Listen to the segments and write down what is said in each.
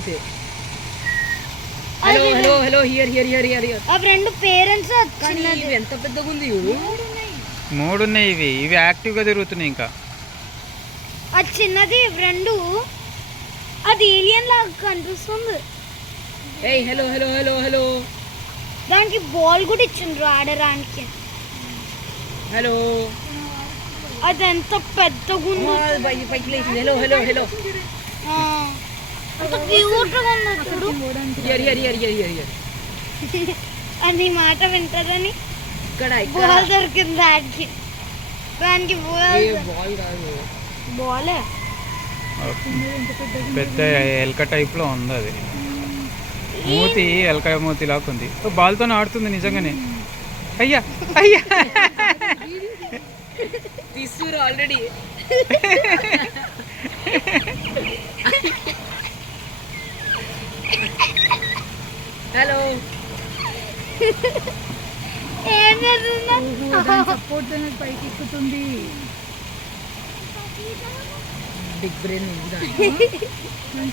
అయితే. Hello hello hello here here here here here. అవి రెండు పేరెంట్స్ కానీ ఇవి ఎంత పెద్దగా ఉంది చూడు. 3 ఉన్నాయి. ఇవి యాక్టివ్గా తిరుగుతున్నాయి. ఇంకా అది చిన్నది రెండు. అది ఏలియన్ లాగా కనిపిస్తుంది. ఏయ్ హలో హలో హలో హలో. దానికి బాల్ కూడా ఇచ్చిండ్రు ఆడడానికి. హలో. అది ఎంత పెద్దగా ఉంది. పైకి లేచింది. Hello hello hello. క్యూట్గా ఉంది చూడు. Here here here here here here. అది మాట వింటదని ఇక్కడ బాల్ దొరికింది దానికి. దానికి బాల్ కాదు, బాల్ పెద్ద ఎలక టైప్లో ఉంది. అది మూతి ఎలక మూతి లాగా ఉంది. బాల్తో ఆడుతుంది నిజంగానే. అయ్యా అయ్యా తీసురు ఆల్రెడీ. హలో. ఏం చేస్తుందా? పైకి ఎక్కుతుంది. Big brain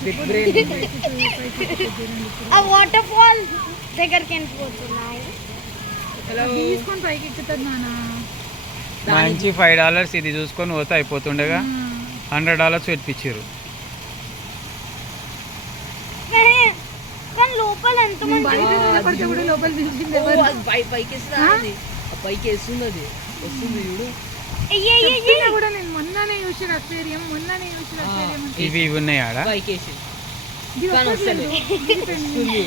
big brain. ఆ వాటర్ ఫాల్ దగ్గరికి వెళ్ళిపోతున్నాయి. తీసుకొని పైకి ఎక్కుతుంది నాన్న. మంచి $5 ఇది చూసుకొని పోతే అయిపోతుండగా $100 పెట్టించారు. కానీ లోపల ఎంత పడితే కూడా లోపల తీసుకుంది. పైకి వేస్తుంది. పైకి వేస్తుంది. అది వస్తుంది చూడు. కూడా నేను మొన్ననే చూసిన అక్వేరియం. ఇవి ఉన్నాయి ఆడ. పైకి వేసింది కానీ వస్తుంది. వస్తుంది,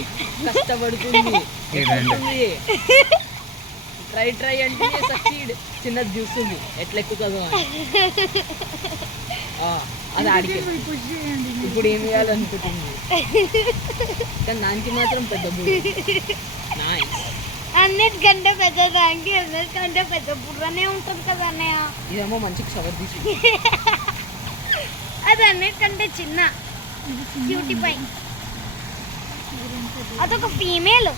కష్టపడుతుంది. ట్రై ట్రై అంటే సక్సీడ్. చిన్నది చూస్తుంది ఎట్లా ఎక్కుతుందో అని. అది ఆడికి ఇప్పుడు ఏం చేయాలనుకుంటుంది. కానీ దానికి మాత్రం పెద్ద నైస్. అన్నిటికంటే పెద్ద దానికి అన్నిటికంటే పెద్ద బుర్రనే ఉంటుంది కదా అన్నయ్య. ఇదేమో మంచిగా సవర్ తీసి. అది అన్నిటికంటే చిన్న క్యూటీ పై. అదొక ఫీమేల్.